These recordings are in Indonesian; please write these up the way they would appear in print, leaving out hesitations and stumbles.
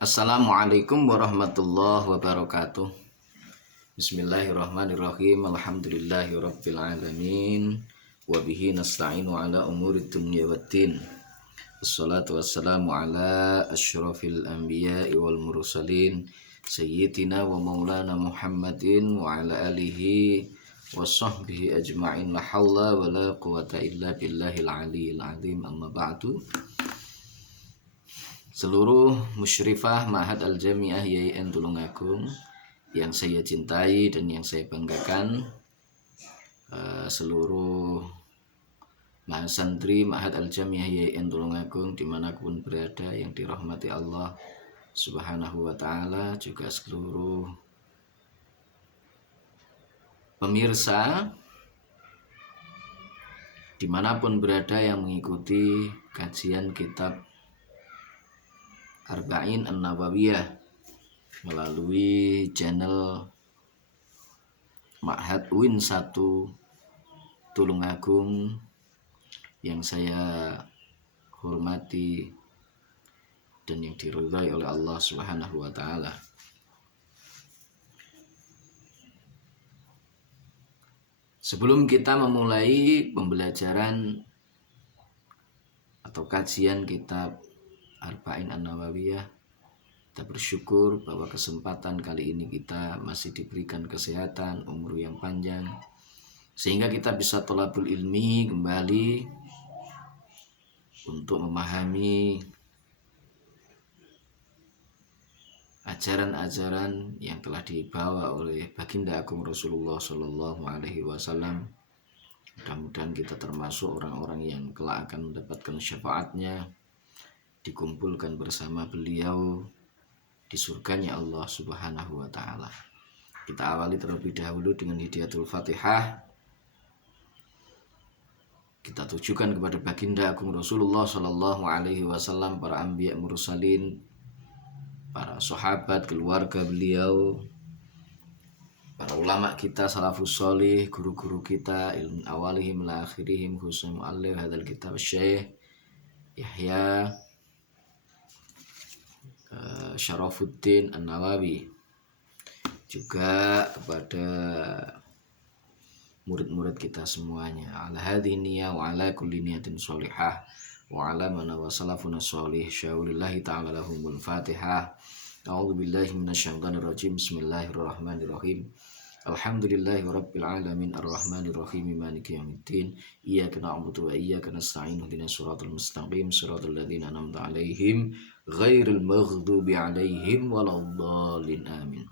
Assalamualaikum warahmatullahi wabarakatuh. Bismillahirrahmanirrahim. Alhamdulillahirabbil alamin. Wa bihi nasta'inu ala umuri dunya waddin. Wassalatu wassalamu ala asyrafil anbiya'i wal mursalin sayyidina wa maulana Muhammadin wa ala alihi wa sahbihi ajma'in. La hawla wa la quwata illa billahil aliyyil azim. Amma ba'du. Seluruh musyrifah Ma'had Al-Jami'ah YIN Tulungagung yang saya cintai dan yang saya banggakan, seluruh mahasantri Ma'had Al-Jami'ah YIN Tulungagung dimanapun berada yang dirahmati Allah Subhanahu wa ta'ala, juga seluruh pemirsa dimanapun berada yang mengikuti kajian kitab Arba'in An-Nawawiyah melalui channel Ma'had UIN 1 Tulungagung yang saya hormati dan yang diridhai oleh Allah Subhanahu wa ta'ala. Sebelum kita memulai pembelajaran atau kajian kitab Arba'in An-Nawawiyah, kita bersyukur bahwa kesempatan kali ini kita masih diberikan kesehatan, umur yang panjang, sehingga kita bisa thalabul ilmi kembali untuk memahami ajaran-ajaran yang telah dibawa oleh Baginda Agung Rasulullah Shallallahu Alaihi Wasallam. Mudah-mudahan kita termasuk orang-orang yang kelak akan mendapatkan syafaatnya, dikumpulkan bersama beliau di surganya Allah Subhanahu wa ta'ala. Kita awali terlebih dahulu dengan hidayatul Fatihah. Kita tujukan kepada Baginda Agung Rasulullah Sallallahu Alaihi Wasallam, para anbiya mursalin, para sahabat, keluarga beliau, para ulama kita, salafus sholih, guru-guru kita, ilmu awalihim la akhirihim, khususnya mu'allif hadal kitab Syekh Yahya Syarafuddin An-Nawawi, juga kepada murid-murid kita semuanya, ala hadhihi niyah wa ala kulli niyatin sholihah wa ala man wasalafuna sholih syaulillahi ta'ala lahumul fatihah. A'udzu billahi minasyaitonir rajim. Bismillahirrahmanirrahim. Alhamdulillahi rabbil alamin arrahmanir rahim maliki yaumiddin iyyaka na'budu wa iyyaka nasta'in ihdinas siratal mustaqim siratal ladzina an'amta 'alaihim ghairil maghdubi 'alaihim waladdallin amin.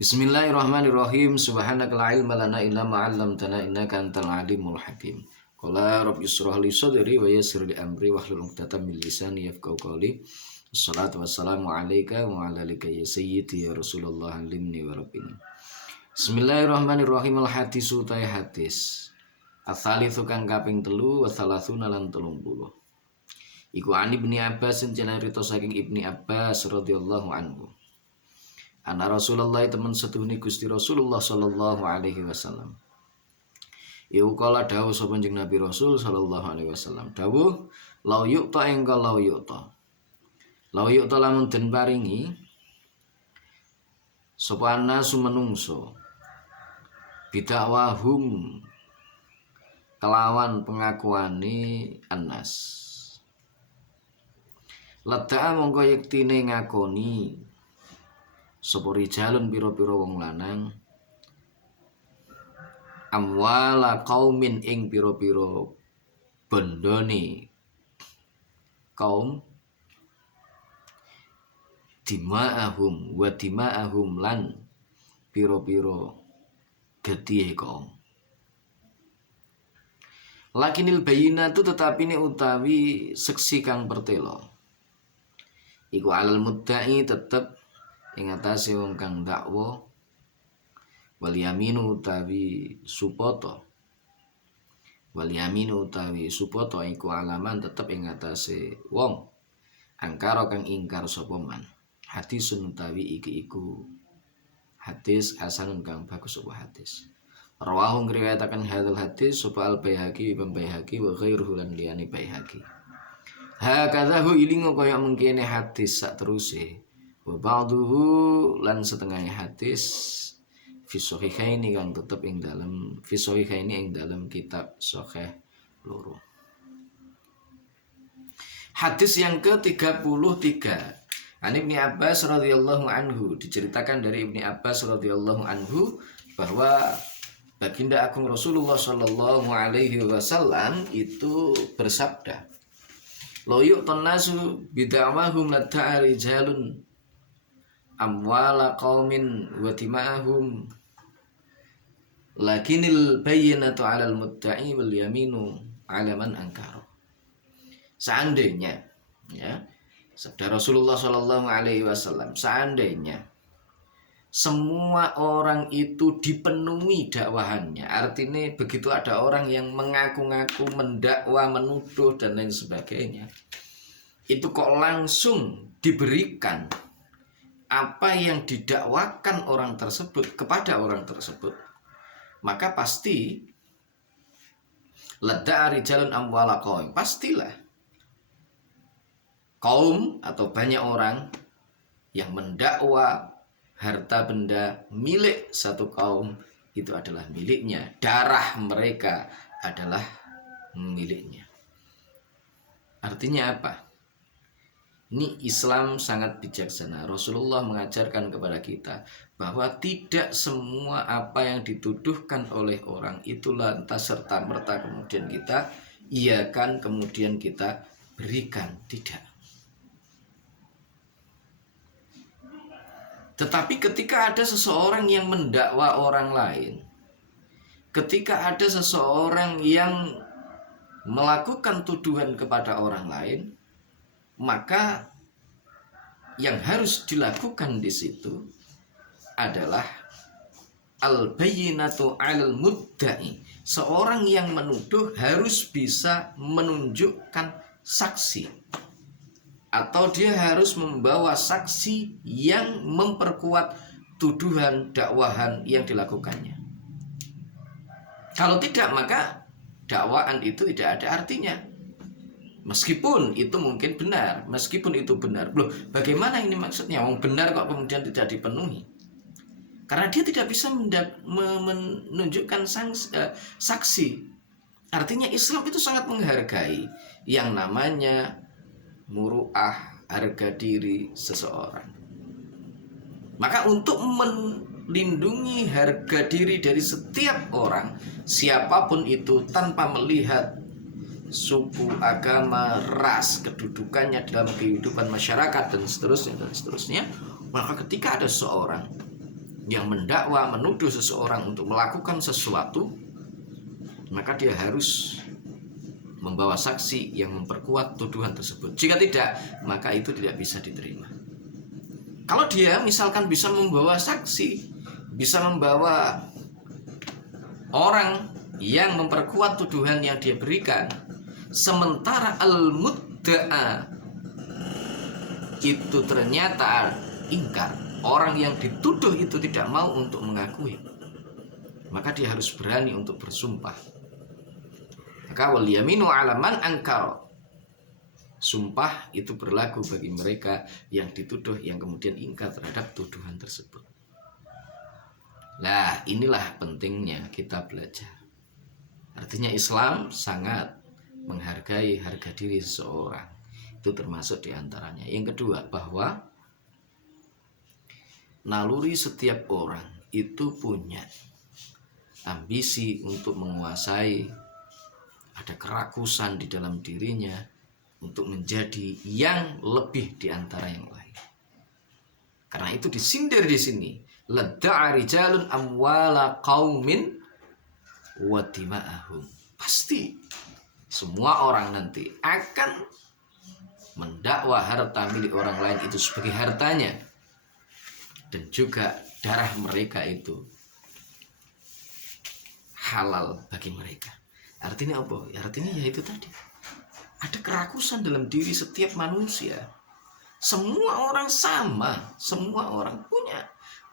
Bismillahirrahmanirrahim. Subhanaka la ilma lana illa ma 'allamtana innaka antal alimul hakim. Qala rabbi ishrah li sadri wa yassir li amri wahlul 'uqdatam min lisani yafqahu qawli. Wassalatu wassalamu alayka wa 'ala alika ya sayyidi ya Rasulullah alimni wa rabbini. Bismillahirrahmanirrahim. Al-hadisu utai hadis Al-thalithu kang kaping 3 wa thalathuna lan 30. Iku ani Ibni Abbas cenarita saking Ibni Abbas radhiyallahu anhu. Ana Rasulullah temen setuhune Gusti Rasulullah sallallahu alaihi wasallam. Iku kala dawuh sapa Kanjeng Nabi Rasul sallallahu alaihi wasallam. Dawuh lau yu'ta engka lau yu'ta. Lau yu'ta lamun den paringi sapa anasu menungso bidakwahum kelawan pengakuane anas. Lada'a mongko yektine ngakoni sapa rijalun pira-pira wong lanang amwala qaumin ing pira-pira bondone kaum, dima'ahum wa dima'ahum lan pira-pira getihe kaum. Lakinil bayinatu tetapi ini utawi seksi kang pertelo iku alal mudda'i tetep ing atase wong kang dakwa, wal yaminu utawi supoto, wal yaminu utawi supoto iku alaman tetep ing atase wong angkara kang ingkar sapa man. Hadisun utawi iki iku hadis hasanun kang bagus sapa hadis. Rawahu ngriwayataken hadzal hadis sapa al Baihaqi Imam Baihaqi wa ghairuhu lan liyane Baihaqi. Hakadzahu ilingo kaya mengkene hadis sak teruse. Wa ba'duhu lan setengahnya hadis fi sahihaini kang tetep ing dalem fi sahihaini ing dalem kitab sahih loro. Hadis yang ke-33. An Ibnu Abbas radhiyallahu anhu, diceritakan dari Ibnu Abbas radhiyallahu anhu bahwa baginda agung Rasulullah sallallahu alaihi wasallam itu bersabda, "Lo yu'tan nasu bid'awahum ladda'a rijalun amwala qaumin wa tima'ahum lakinil bayyinatu 'alal mudda'i wal yaminu 'ala man ankara." Seandainya, ya, sabda Rasulullah Shallallahu Alaihi Wasallam, seandainya semua orang itu dipenuhi dakwahannya, artinya begitu ada orang yang mengaku-ngaku mendakwa, menuduh dan lain sebagainya, itu kok langsung diberikan apa yang didakwakan orang tersebut kepada orang tersebut, maka pasti ladda'a rijalun amwala qaum, pastilah kaum atau banyak orang yang mendakwa harta benda milik satu kaum itu adalah miliknya, darah mereka adalah miliknya. Artinya apa? Ini Islam sangat bijaksana. Rasulullah mengajarkan kepada kita bahwa tidak semua apa yang dituduhkan oleh orang itu lantas serta-merta kemudian kita iakan, kemudian kita berikan. Tidak. Tetapi ketika ada seseorang yang mendakwa orang lain, ketika ada seseorang yang melakukan tuduhan kepada orang lain, maka yang harus dilakukan di situ adalah al-bayyinatu 'alal mudda'i. Seorang yang menuduh harus bisa menunjukkan saksi, atau dia harus membawa saksi yang memperkuat tuduhan dakwahan yang dilakukannya. Kalau tidak, maka dakwaan itu tidak ada artinya. Meskipun itu mungkin benar, meskipun itu benar. Loh, bagaimana ini maksudnya? Wong benar kok kemudian tidak dipenuhi? Karena dia tidak bisa menunjukkan saksi. Artinya Islam itu sangat menghargai yang namanya muru'ah, harga diri seseorang. Maka untuk melindungi harga diri dari setiap orang, siapapun itu, tanpa melihat suku, agama, ras, kedudukannya dalam kehidupan masyarakat dan seterusnya, maka ketika ada seorang yang mendakwa, menuduh seseorang untuk melakukan sesuatu, maka dia harus membawa saksi yang memperkuat tuduhan tersebut. Jika tidak, maka itu tidak bisa diterima. Kalau dia misalkan bisa membawa saksi, bisa membawa orang yang memperkuat tuduhan yang dia berikan, sementara al-mudda'a itu ternyata ingkar, orang yang dituduh itu tidak mau untuk mengakui, maka dia harus berani untuk bersumpah. Maka wal yaminu 'ala man ankara. Sumpah itu berlaku bagi mereka yang dituduh, yang kemudian ingkar terhadap tuduhan tersebut. Nah, inilah pentingnya kita belajar. Artinya Islam sangat menghargai harga diri seseorang. Itu termasuk diantaranya. Yang kedua, bahwa naluri setiap orang itu punya ambisi untuk menguasai, ada kerakusan di dalam dirinya untuk menjadi yang lebih di antara yang lain. Karena itu disindir di sini, ladda'a rijalun amwala qaumin wa tima'ahum. Pasti semua orang nanti akan mendakwa harta milik orang lain itu sebagai hartanya, dan juga darah mereka itu halal bagi mereka. Artinya apa? Ya, artinya ya itu tadi. Ada kerakusan dalam diri setiap manusia. Semua orang sama, semua orang punya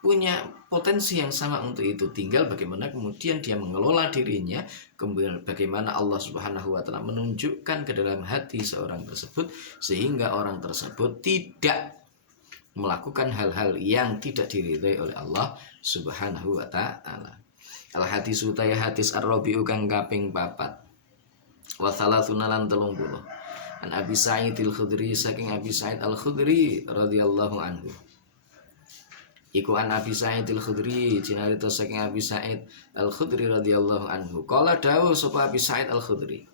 punya potensi yang sama untuk itu. Tinggal bagaimana kemudian dia mengelola dirinya, kemudian bagaimana Allah Subhanahu wa taala menunjukkan ke dalam hati seorang tersebut sehingga orang tersebut tidak melakukan hal-hal yang tidak diridhai oleh Allah Subhanahu wa taala. Al hadis utaya hadis ar-rabi'u kang kaping 4 wa thalathuna lan 30. An Abi Sa'id al-Khudri saking Abi Sa'id al-Khudri radhiyallahu anhu. Iku an Abi Sa'id al-Khudri cinarita saking Abi Sa'id al-Khudri radhiyallahu anhu. Qala dawuh sapa Abi Sa'id al-Khudri.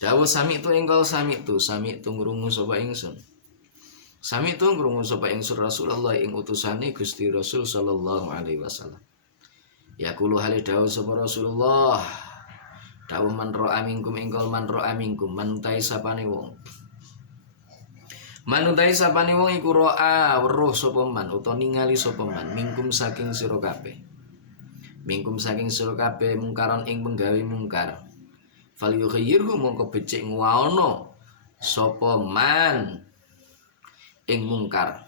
Dawuh sami tu engkol sami tu ngrungu sapa ingsun. Sami tu ngrungu sapa ingsun Rasulullah ing utusane Gusti Rasul sallallahu alaihi wasallam. Yaqulu hale dawuh sapa Rasulullah. Dawuh man ra'a minkum engkol man ra'a minkum man tai sapane wong. Manutai sapane wong iku ro'a weruh sapa man utawa ningali sapa man mingkum saking sira kabeh. Mingkum saking sira kabeh mungkaron ing penggawe mungkar. Fal yughayyirhu mongko becik ngwaono sapa man ing mungkar.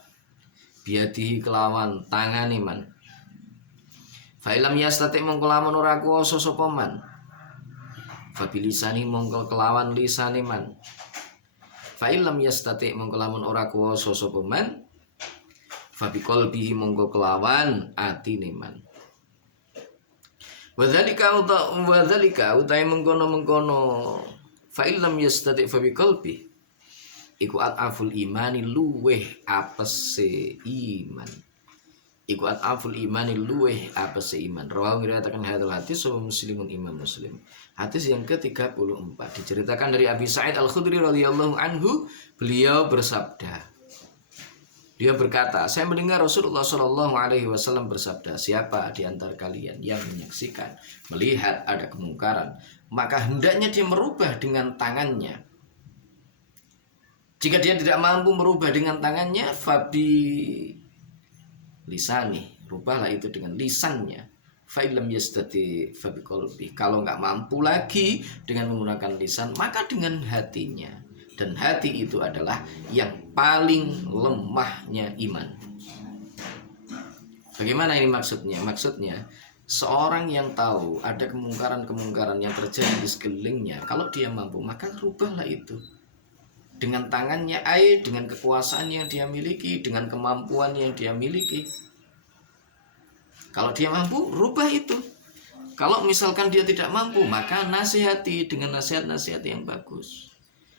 Biadihi kelawan tangane man. Fa ilam yastati mongko lamun ora kuwasa sapa man. Fa bilisani mongko kelawan lisane man. Fa illam yastati mongko lamun ora kuwasa sapa man fa biqalbihi mongko kelawan atine man. Wadzalika utai mengkono fa illam yastati fa biqalbi iku ataful imani luweh apese iman. Iku ataful imani luweh apese iman. Rawahu ngriwayataken hadal hadis sapa Muslimun Imam Muslim. Hadis yang ke-34 diceritakan dari Abi Sa'id al-Khudri radhiyallahu anhu, beliau bersabda. Dia berkata, saya mendengar Rasulullah Shallallahu alaihi wasallam bersabda, siapa di antara kalian yang menyaksikan, melihat ada kemungkaran, maka hendaknya dia merubah dengan tangannya. Jika dia tidak mampu merubah dengan tangannya, fabi lisani, rubahlah itu dengan lisannya. Fa'ilam yastati fabiqalbi. Kalau nggak mampu lagi dengan menggunakan lisan, maka dengan hatinya. Dan hati itu adalah yang paling lemahnya iman. Bagaimana ini maksudnya? Maksudnya seorang yang tahu ada kemungkaran-kemungkaran yang terjadi di sekelilingnya, kalau dia mampu, maka rubahlah itu. Dengan tangannya, dengan kekuasaan yang dia miliki, dengan kemampuan yang dia miliki. Kalau dia mampu, rubah itu. Kalau misalkan dia tidak mampu, maka nasihati dengan nasihat-nasihat yang bagus.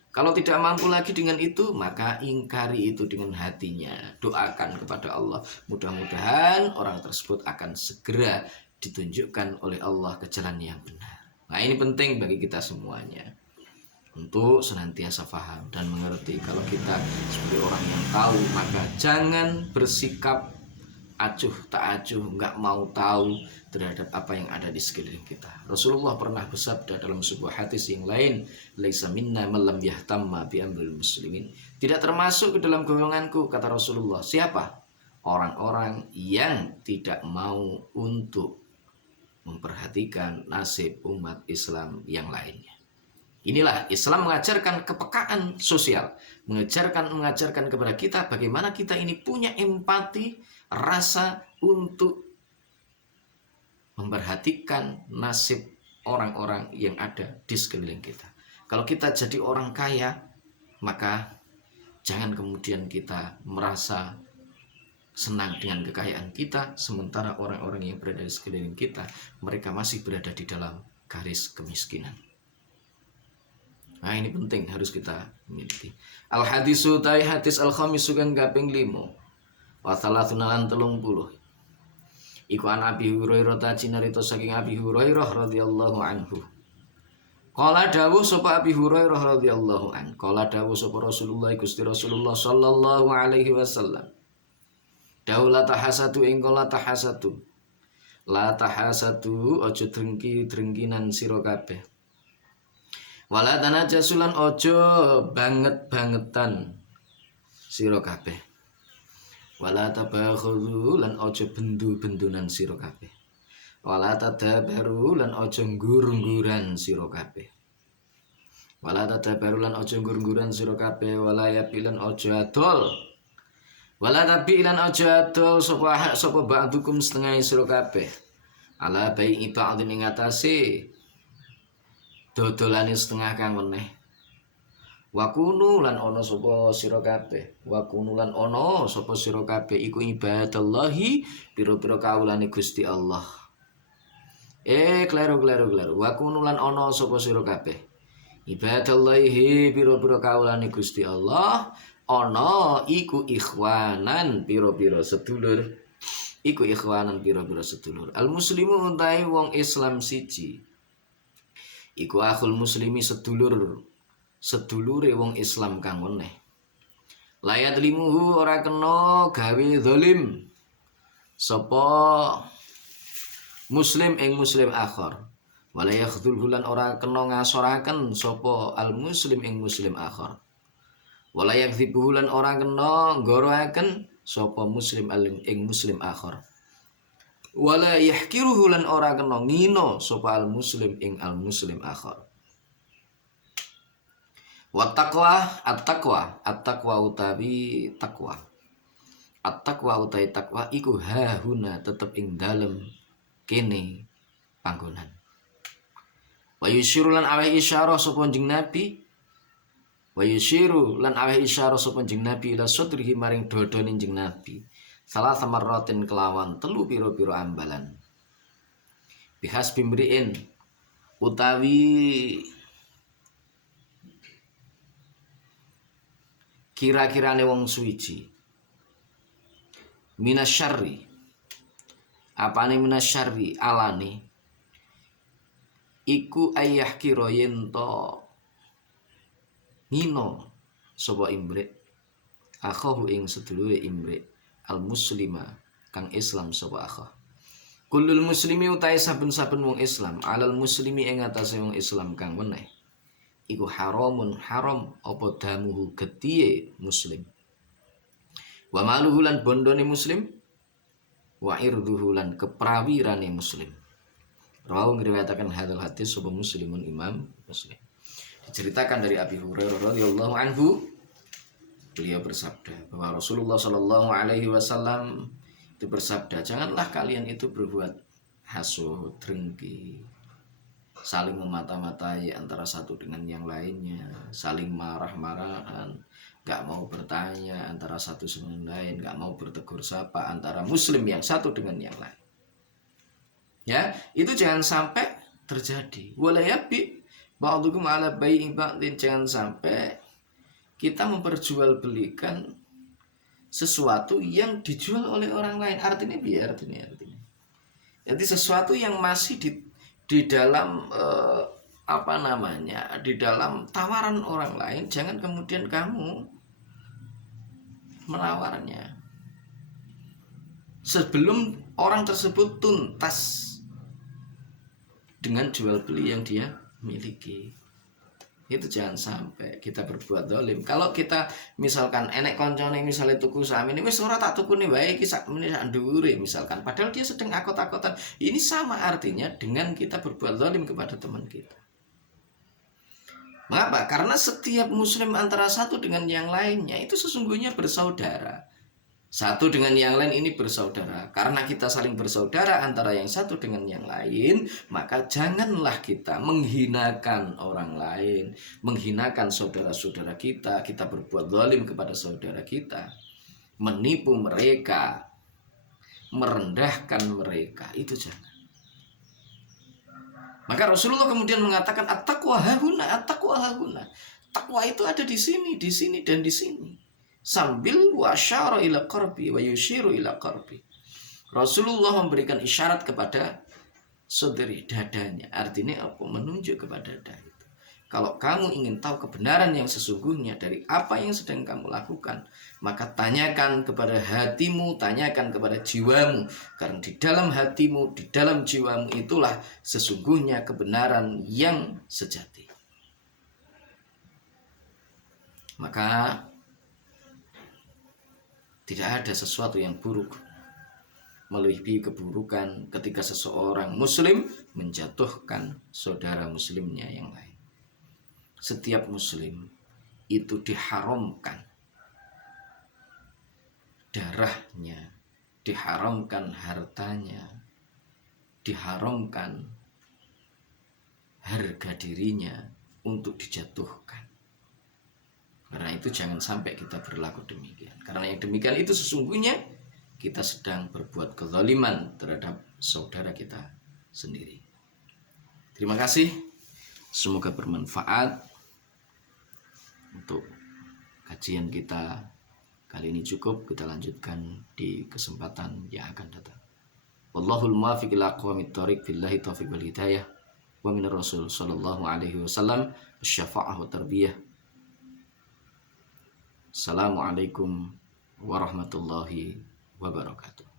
Kalau tidak mampu lagi dengan itu, maka ingkari itu dengan hatinya. Doakan kepada Allah. Mudah-mudahan orang tersebut akan segera ditunjukkan oleh Allah ke jalan yang benar. Nah, ini penting bagi kita semuanya. Untuk senantiasa paham dan mengerti. Kalau kita sebagai orang yang tahu, maka jangan bersikap acuh tak acuh, nggak mau tahu terhadap apa yang ada di sekeliling kita. Rasulullah pernah bersabda dalam sebuah hadis yang lain, laisa minna man lam yahtamma bi amril muslimin. Tidak termasuk ke dalam golonganku, kata Rasulullah. Siapa? Orang-orang yang tidak mau untuk memperhatikan nasib umat Islam yang lainnya. Inilah Islam mengajarkan kepekaan sosial, mengajarkan kepada kita bagaimana kita ini punya empati, rasa untuk memperhatikan nasib orang-orang yang ada di sekeliling kita. Kalau kita jadi orang kaya, maka jangan kemudian kita merasa senang dengan kekayaan kita, sementara orang-orang yang berada di sekeliling kita, mereka masih berada di dalam garis kemiskinan. Nah, ini penting harus kita miliki. Al hadisu tai hadis al khamis kang kaping 5. Wa salatuna lan 30. Iku an Abi Hurairah ta cinarita saking Abi Hurairah radhiyallahu anhu. Qala dawuh sapa Abi Hurairah radhiyallahu an. Qala dawuh sapa Rasulullah Gusti Rasulullah sallallahu alaihi wasallam. Dawuh la tahasatu ing la tahasatu. La tahasatu aja drengki-drengkinan sira kabeh. Wala tanajasulan ojo banget-bangetan sira kabeh. Wala tabakhulu lan ojo bendu-bendunan sira kabeh. Wala tadabaru lan ojo nggur-ngguran sira kabeh. Wala tadabaru lan ojo nggur-ngguran sira kabeh. Wala yapilan ojo adol. Wala tapi lan aja adol sapa ba'dukum setengah sira kabeh. Ala bai'i ba'dhin ing atase dodolane setengah kang meneh. Wakunu lan ana sapa sira kabeh. Wakunu lan ana sapa sira kabeh iku ibadallahi pira-pira kawulane Gusti Allah. Kleru. Wakunu lan ana sapa sira kabeh. Ibadallahi pira-pira kawulane Gusti Allah. Ana iku ikhwanan pira-pira sedulur. Iku ikhwanan pira-pira sedulur. Al muslimu utahe wong Islam siji. Iku akhul muslimi sedulure wong Islam kang meneh. Layat limuhu ora kena gawe zalim sapa muslim ing muslim akhar. Wala yakhdhulhu lan ora kena ngasoraken sapa al muslim ing muslim akhar. Wala yakdzibuhu lan ora kena nggoroaken sapa muslim ing muslim akhar. Wala yahkiruhu lan ora kena ngino sapa al muslim ing al muslim akhar. Wa taqwa at-taqwa utawi taqwa. At-taqwa utawi taqwa iku hahuna tetep ing dalem kene panggonan. Wa yusyiru lan aweh isyarah sapa jeneng Nabi. Wa yusyiru lan aweh isyarah sapa jeneng Nabi ila sudrihi maring dodone jeneng Nabi. Salah samaratin kelawan 3 pira-pira ambalan. Bihas bimriin utawi kira-kirane wong suwiji. Minasyarri. Apane minasyarri alane iku ayah kira yento ngino sapa imrik akhahu ing sedulure imrik al muslima kang Islam sapa akhah. Kullul muslimi utahe saben-saben wong Islam alal muslimi ing atase wong Islam kang meneh iku haram apa damuhu getihe muslim. Wa maluhu lan bondone muslim wa irduhu lan keprawirane muslim. Rawu ngriwayataken hadal hadis sapa muslimun imam Muslim. Diceritakan dari Abi Hurairah radhiyallahu anhu, beliau bersabda bahwa Rasulullah Shallallahu alaihi wasallam itu bersabda, janganlah kalian itu berbuat hasud, dengki, saling memata-matai antara satu dengan yang lainnya, saling marah-marahan, gak mau bertanya antara satu dengan lain, gak mau bertegur sapa antara muslim yang satu dengan yang lain. Ya, itu jangan sampai terjadi. Walayabi ba'dukum ala bai'i ba'din, jangan sampai kita memperjualbelikan sesuatu yang dijual oleh orang lain. Artinya biar artinya. Jadi sesuatu yang masih di dalam di dalam tawaran orang lain, jangan kemudian kamu menawarnya sebelum orang tersebut tuntas dengan jual beli yang dia miliki. Itu jangan sampai kita berbuat zalim. Kalau kita misalkan enek koncone misalnya tuku saham ini wis ora tak tukune wae iki sak meneh sak ndhuwure misalkan, padahal dia sedang akot-akotan. Ini sama artinya dengan kita berbuat zalim kepada teman kita. Mengapa? Karena setiap muslim antara satu dengan yang lainnya itu sesungguhnya bersaudara. Satu dengan yang lain ini bersaudara. Karena kita saling bersaudara antara yang satu dengan yang lain, maka janganlah kita menghinakan orang lain, menghinakan saudara-saudara kita, kita berbuat zalim kepada saudara kita, menipu mereka, merendahkan mereka, itu jangan. Maka Rasulullah kemudian mengatakan at-taqwa hahuna, at-taqwa hahuna. Takwa itu ada di sini, dan di sini. Sambil wasyara ila qarbi wa yushiru ila qarbi. Rasulullah memberikan isyarat kepada saudari dadanya. Artinya apa? Menunjuk kepada dada itu. Kalau kamu ingin tahu kebenaran yang sesungguhnya dari apa yang sedang kamu lakukan, maka tanyakan kepada hatimu, tanyakan kepada jiwamu. Karena di dalam hatimu, di dalam jiwamu itulah sesungguhnya kebenaran yang sejati. Maka tidak ada sesuatu yang buruk melebihi keburukan ketika seseorang muslim menjatuhkan saudara muslimnya yang lain. Setiap muslim itu diharamkan darahnya, diharamkan hartanya, diharamkan harga dirinya untuk dijatuhkan. Karena itu jangan sampai kita berlaku demikian. Karena yang demikian itu sesungguhnya kita sedang berbuat kezaliman terhadap saudara kita sendiri. Terima kasih. Semoga bermanfaat untuk kajian kita kali ini. Cukup, kita lanjutkan di kesempatan yang akan datang. Wallahul muwaffiq ila aqwamit thoriq, billahi taufiq wal hidayah, wa minar rasul sallallahu alaihi wasallam asy-syafa'ah wa tarbiyah. Assalamualaikum warahmatullahi wabarakatuh.